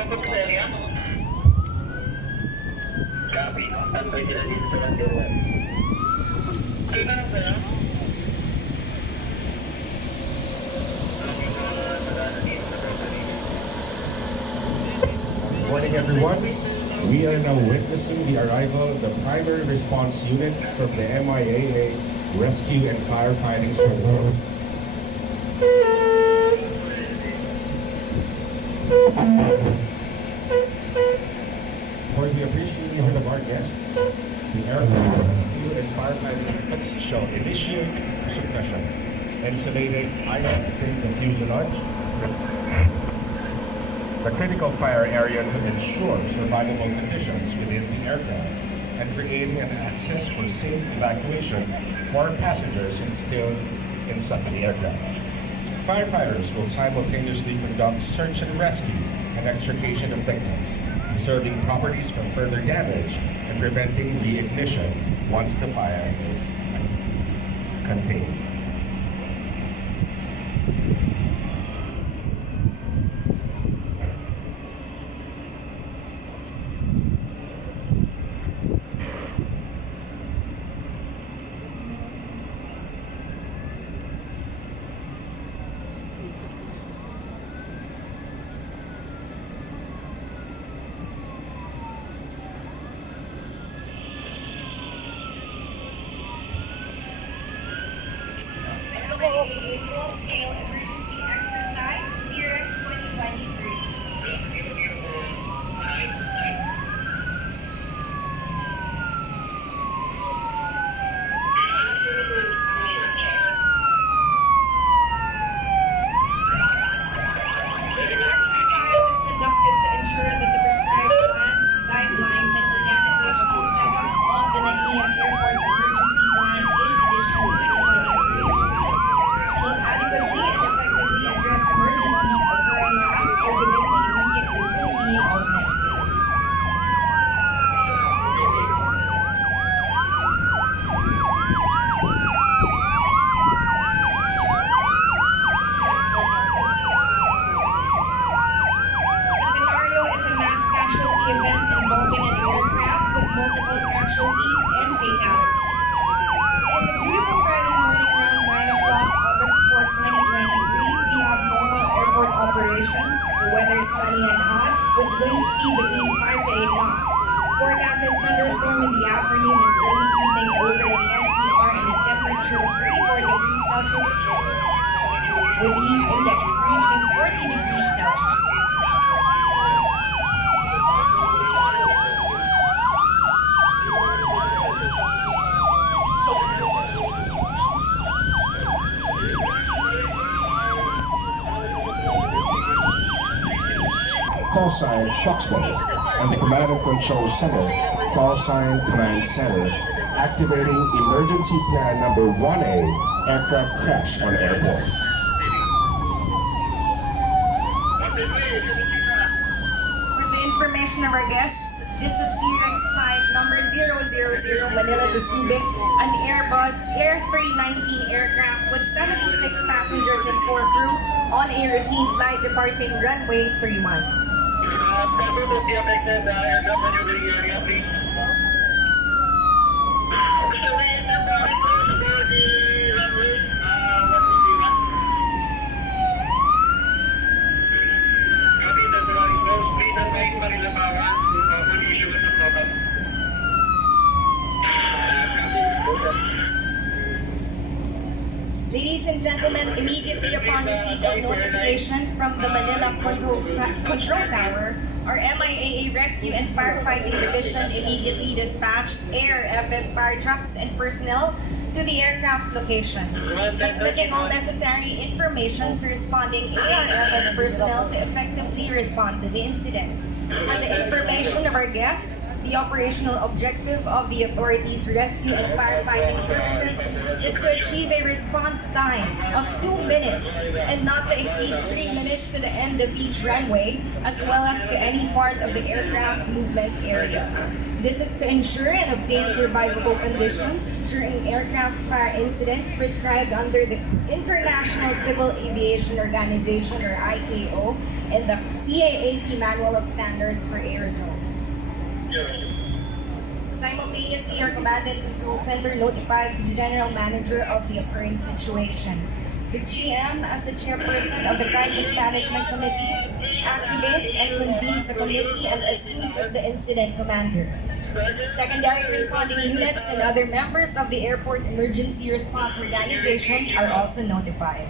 Morning, everyone. We are now witnessing the arrival of the primary response units from the MIAA Rescue and Firefighting Services. For the appreciation of our guests, the aircraft rescue and firefighting units shall initiate suppression. Insulated ice-thin the fuselage, the critical fire area to ensure survivable conditions within the aircraft and creating an access for safe evacuation for passengers still inside the aircraft. Firefighters will simultaneously conduct search and rescue and extrication of victims, preserving properties from further damage and preventing reignition once the fire is contained. Full-scale emergency exercise, CRX 2023. This exercise is conducted to ensure that the prescribed plans, guidelines, and organizational setup of the NAIA Airport Emergency Plan in addition will adequately and effectively address emergencies occurring at or within the immediate vicinity of NET. The scenario is a mass casualty event involving an aircraft with multiple casualties and fatalities. It is a beautiful Friday morning around 9 o'clock, August 4th, 2023. We have normal airport operations. The weather is sunny and hot, with wind speed between 5 to 8 knots. Forecasted thunderstorm in the afternoon and early evening over the NCR and a temperature of 34 degrees Celsius, with heat index reaching 40 degrees Celsius. Call sign Foxbase and the Command and Control Center, call sign Command Center, activating emergency plan number 1A, aircraft crash on airport. For the information of our guests, this is CRX flight number 000 Manila to Subic, an Airbus Air 319 aircraft with 76 passengers and 4 crew on a routine flight departing runway 31. Cover will be affected aircraft maneuver area, please. Actually, the flight goes for the runway 121. Copy, the flight goes 398 Manila Bawa, on issue of total. Ladies and gentlemen, immediately upon receipt of notification from the Manila Control Tower, our MIAA Rescue and Firefighting Division immediately dispatched Air FF fire trucks and personnel to the aircraft's location, transmitting all necessary information to responding ARFF personnel to effectively respond to the incident. For the information of our guests, the operational objective of the authority's rescue and firefighting services is to achieve a response time of 2 minutes and not to exceed 3 minutes to the end of each runway, as well as to any part of the aircraft movement area. This is to ensure and obtain survivable conditions during aircraft fire incidents prescribed under the International Civil Aviation Organization or ICAO and the CAAP Manual of Standards for Air Zones. Simultaneously, your Command and Control Center notifies the General Manager of the occurring situation. The GM, as the chairperson of the Crisis Management Committee, activates and convenes the committee and assumes as the incident commander. Secondary responding units and other members of the Airport Emergency Response Organization are also notified.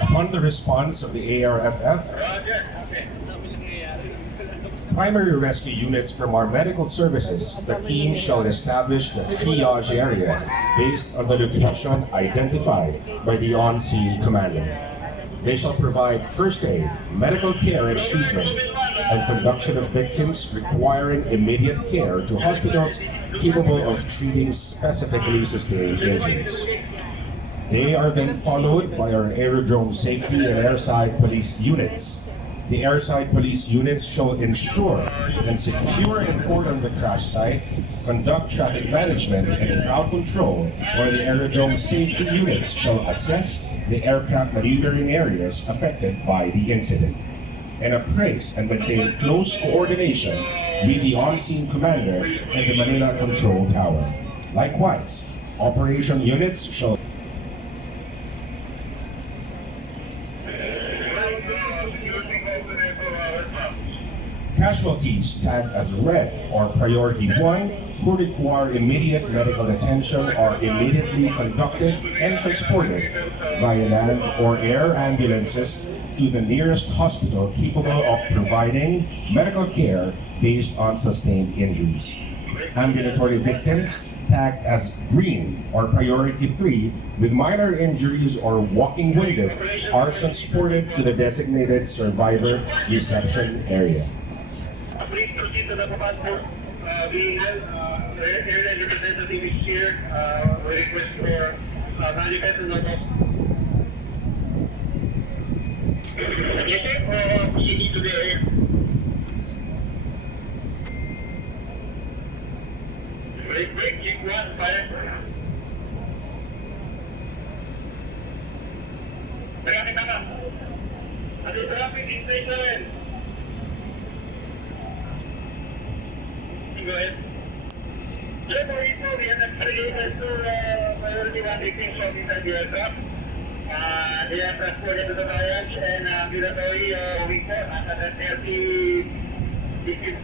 Upon the response of the ARFF, primary rescue units from our medical services, the team shall establish the triage area based on the location identified by the on-scene commander. They shall provide first aid, medical care and treatment, and conduction of victims requiring immediate care to hospitals capable of treating specifically sustained injuries. They are then followed by our aerodrome safety and airside police units. The airside police units shall ensure and secure and cordon the crash site, conduct traffic management and crowd control, while the aerodrome safety units shall assess the aircraft maneuvering areas affected by the incident, and appraise and maintain close coordination with the on-scene commander and the Manila Control Tower. Likewise, operation units shall Casualties tagged as red or priority 1 who require immediate medical attention are immediately conducted and transported via land or air ambulances to the nearest hospital capable of providing medical care based on sustained injuries. Ambulatory victims tagged as green or priority 3 with minor injuries or walking wounded are transported to the designated survivor reception area. Please proceed to the command post. Airline representative is here. We request for manifest and also. Okay, proceeding to the area. Break, keep one, fire. Tama. At the traffic station. Go ahead. January 2, we have investigators to priority 1 victims from inside the aircraft. They are transported to the garage and ambulatory wing 4 at the 30 victims.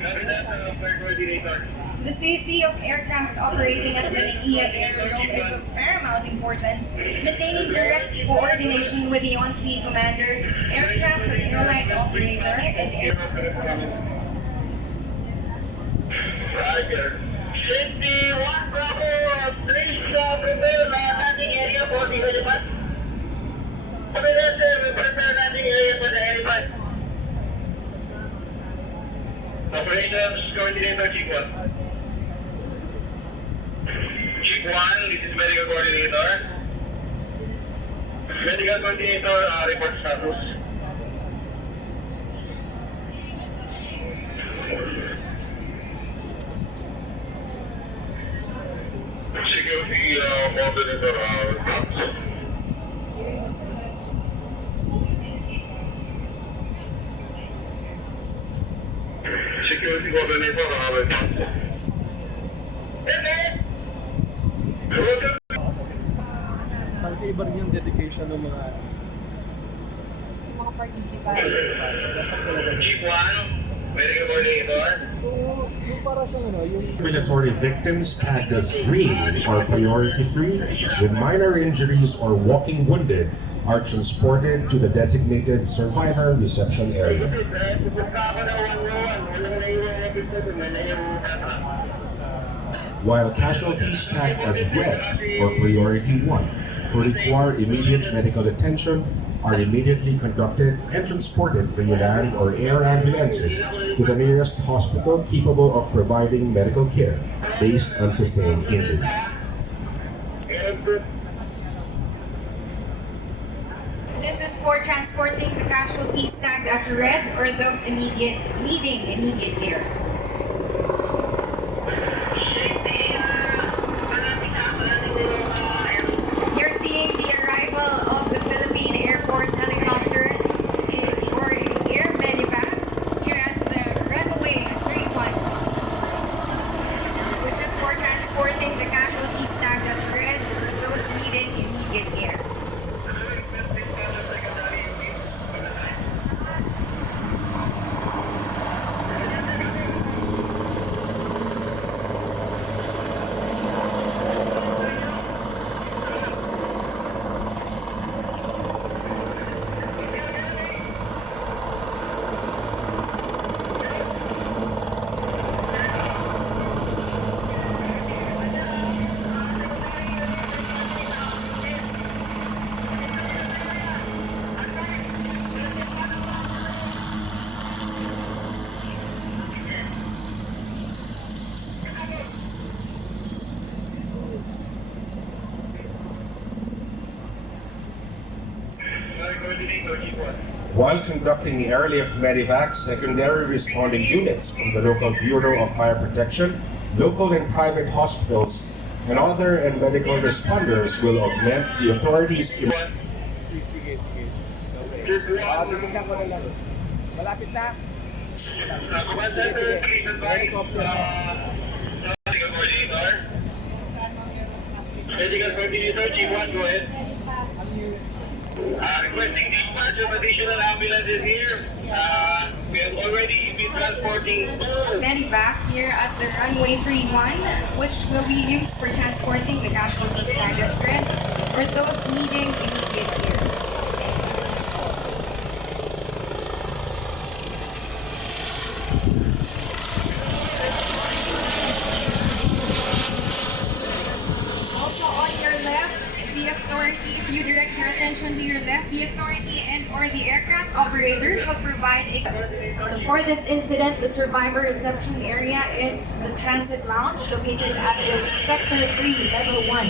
Copy that, flight coordinator. The safety of aircraft operating at the NAIA Aerodrome is of paramount importance. Maintaining direct coordination with the on-scene commander, aircraft and airline operator, and Roger. Safety 1 Bravo, please prepare landing area for the helipad. Prepare landing area for the helipad. Operations coordinator, Chief 1. Chief 1, this is medical coordinator. Medical coordinator, report status. Security coordinator, report. Security coordinator, report. Saan iba rin yung dedication ng mga participants. Chief 1, medical coordinator. So, yung para siyang yung Ambulatory victims tagged as green or priority 3 with minor injuries or walking wounded are transported to the designated survivor reception area. While casualties tagged as red or priority 1 who require immediate medical attention are immediately conducted and transported via land or air ambulances to the nearest hospital capable of providing medical care based on sustained injuries. This is for transporting the casualties tagged as red or those needing immediate care. You're seeing the arrival of the Philippine Air Force helicopter or air medevac here at the runway 31, which is for transporting the casualties tagged as red or those needing immediate care. While conducting the airlift medevac, secondary responding units from the local Bureau of Fire Protection, local and private hospitals, and other and medical responders will augment the authorities' Sige. Titignan ko na lang. Malapit na. Helicopter. Medical coordinator, G1, go ahead. Requesting dispatch of additional ambulances here. We have already been transporting Medevac here at the runway 31, which will be used for transporting the casualties tagged as red or those needing immediate care. Also on your left, the authority, if you direct your attention to your left, the authority and or the aircraft operators will provide a... So for this incident, the survivor reception area is the transit lounge located at the Sector 3, Level 1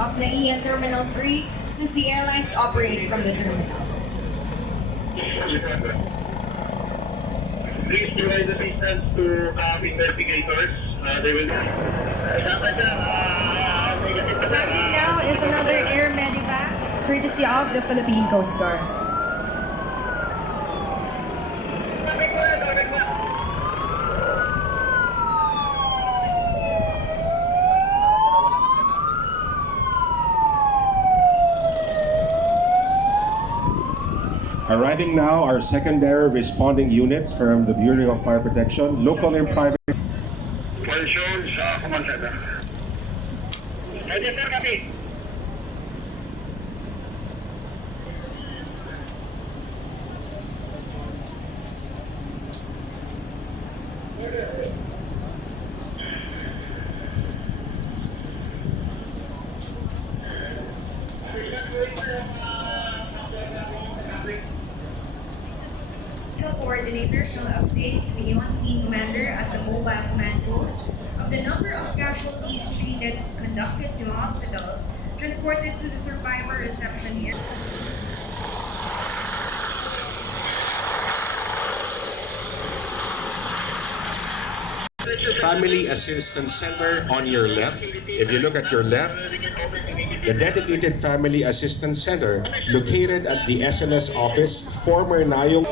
of Naian Terminal 3 since the airlines operate from the terminal. Please provide assistance to investigators. They will... Landing now is another air medevac courtesy of the Philippine Coast Guard. Arriving now are secondary responding units from the Bureau of Fire Protection, local and private. Attention sa command center. Ready, sir, copy. Coordinators will update the on-scene commander at the mobile command post of the number of casualties treated, conducted to hospitals, transported to the survivor reception area. Family Assistance Center on your left. If you look at your left, the dedicated Family Assistance Center located at the SNS office, former Nayong.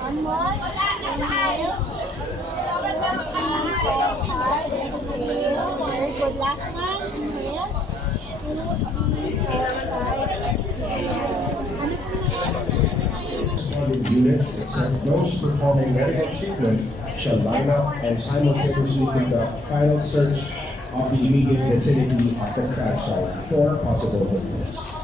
One more. Inhale. Good, last one. Inhale. 2, 3, 4, 5, 6, 7. Units, except those performing medical treatment, shall line up and simultaneously conduct final search of the immediate vicinity of the crash site for possible victims.